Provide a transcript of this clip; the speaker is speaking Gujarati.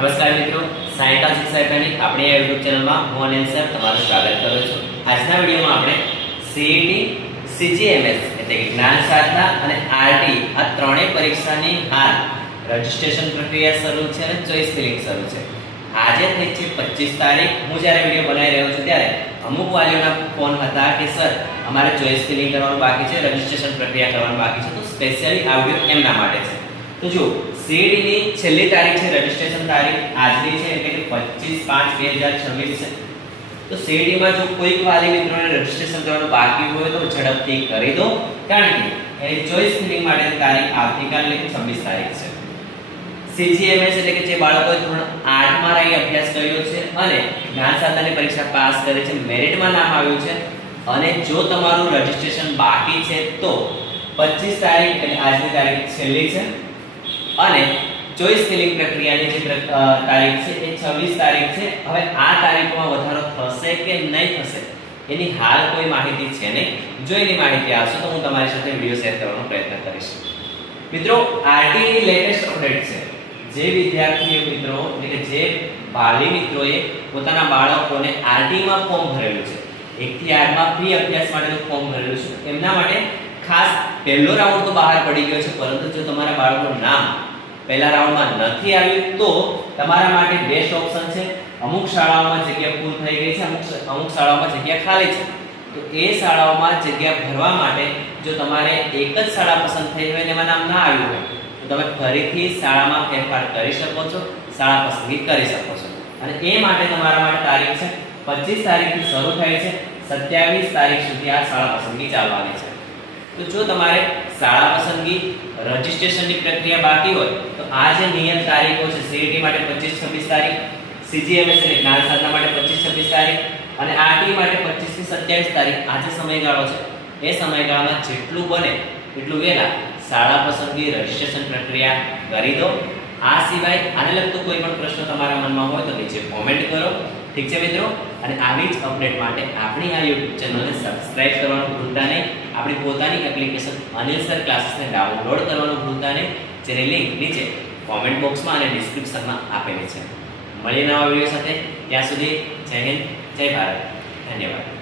નમસ્કાર મિત્રો, સાયન્ટા શિક્ષા એકેડમી આપણી આ YouTube ચેનલમાં હું અનિલ સર તમારું સ્વાગત કરું છું. આજના વિડીયોમાં આપણે CET, CGMS એટલે કે જ્ઞાન સાધના અને RT આ ત્રણેય પરીક્ષાની હાલ રજિસ્ટ્રેશન પ્રક્રિયા શરૂ છે અને ચોઇસ ફિલિંગ શરૂ છે. આજે થઈ છે 25 તારીખ. હું જ્યારે વિડીયો બનાવી રહ્યો છું ત્યારે અમુક વાલીઓના ફોન હતા કે સર અમારે ચોઇસ ફિલિંગ કરવાનું બાકી છે, રજિસ્ટ્રેશન પ્રક્રિયા કરવાનું બાકી છે, તો સ્પેશિયલી આ વિડીયો એમના માટે છે. તો જો CET ની છેલ્લી તારીખ છે, રજિસ્ટ્રેશન તારીખ આજની છે એટલે કે 25/5/2026 છે. તો CET માં જો કોઈક વાલી મિત્રોને રજિસ્ટ્રેશન કરવાનું બાકી હોય તો ઝડપથી કરી દો, કારણ કે એની ચોઇસ ફિલિંગ માટેની તારીખ આવતીકાલ એટલે કે 26 તારીખ છે. CGMS એટલે કે જે બાળકોએ ધોરણ 8 માં રહી અભ્યાસ કર્યો છે અને જ્ઞાન સાધનાની પરીક્ષા પાસ કરી છે, મેરિટમાં નામ આવ્યું છે અને જો તમારું રજિસ્ટ્રેશન બાકી છે તો 25 તારીખ એટલે આજની તારીખ છેલ્લી છે અને ચોઇસ ફિલિંગ પ્રક્રિયાની જે તારીખ છે એ 26 તારીખ છે. હવે આ તારીખમાં વધારો થશે કે નહીં થશે એની હાલ કોઈ માહિતી છે નહીં. જો એની માહિતી આવશે તો હું તમારી સાથે વિડીયો શેર કરવાનો પ્રયત્ન કરીશ. મિત્રો, RT ની લેટેસ્ટ અપડેટ છે. જે વિદ્યાર્થીઓ મિત્રો એટલે કે જે વાલી મિત્રોએ પોતાના બાળકોને RT માં ફોર્મ ભરેલું છે, 1 થી 8 માં ફ્રી અભ્યાસ માટેનું ફોર્મ ભરેલું છે, એમના માટે ખાસ પહેલો રાઉન્ડ તો બહાર પડી ગયો છે, પરંતુ જો તમારા બાળકનું નામ પહેલા રાઉન્ડમાં નથી આવ્યું તો તમારા માટે બેસ્ટ ઓપ્શન છે. અમુક શાળાઓમાં જગ્યા ફૂલ થઈ ગઈ છે, અમુક શાળાઓમાં જગ્યા ખાલી છે. તો એ શાળાઓમાં જગ્યા ભરવા માટે જો તમારે એક જ શાળા પસંદ થઈ હોય અને એમાં નામ ના આવ્યું હોય તો તમે ફરીથી શાળામાં ફેરફાર કરી શકો છો, શાળા પસંદગી કરી શકો છો. અને એ માટે તમારા માટે તારીખ છે 25 તારીખથી શરૂ થાય છે, 27 તારીખ સુધી આ શાળા પસંદગી ચાલવાની છે. તો જો તમારે શાળા પસંદગી રજિસ્ટ્રેશનની પ્રક્રિયા બાકી હોય તો આ જે નિયત તારીખો છે, CET માટે 25-26 તારીખ, CGMS એટલે જ્ઞાન સાધના માટે 25-26 તારીખ અને RT માટે 25 થી 27 તારીખ, આ જે સમયગાળો છે એ સમયગાળામાં જેટલું બને એટલું વહેલા શાળા પસંદગી રજિસ્ટ્રેશન પ્રક્રિયા કરી દો. આ સિવાય આને લગતો કોઈ પણ પ્રશ્ન તમારા મનમાં હોય તો નીચે કોમેન્ટ કરો. ઠીક છે મિત્રો, અને આવી જ અપડેટ માટે આપણી આ YouTube ચેનલને સબસ્ક્રાઇબ કરવાનું ભૂલતા નહીં. આપણી પોતાની એપ્લિકેશન અનિલ સર ક્લાસીસને ડાઉનલોડ કરવાનું ભૂલતા નહીં, જેની લિંક નીચે કોમેન્ટ બોક્સમાં અને ડિસ્ક્રિપ્શનમાં આપેલી છે. મળીએ નવા વિડીયો સાથે. ત્યાં સુધી જય હિન્દ, જય ભારત, ધન્યવાદ.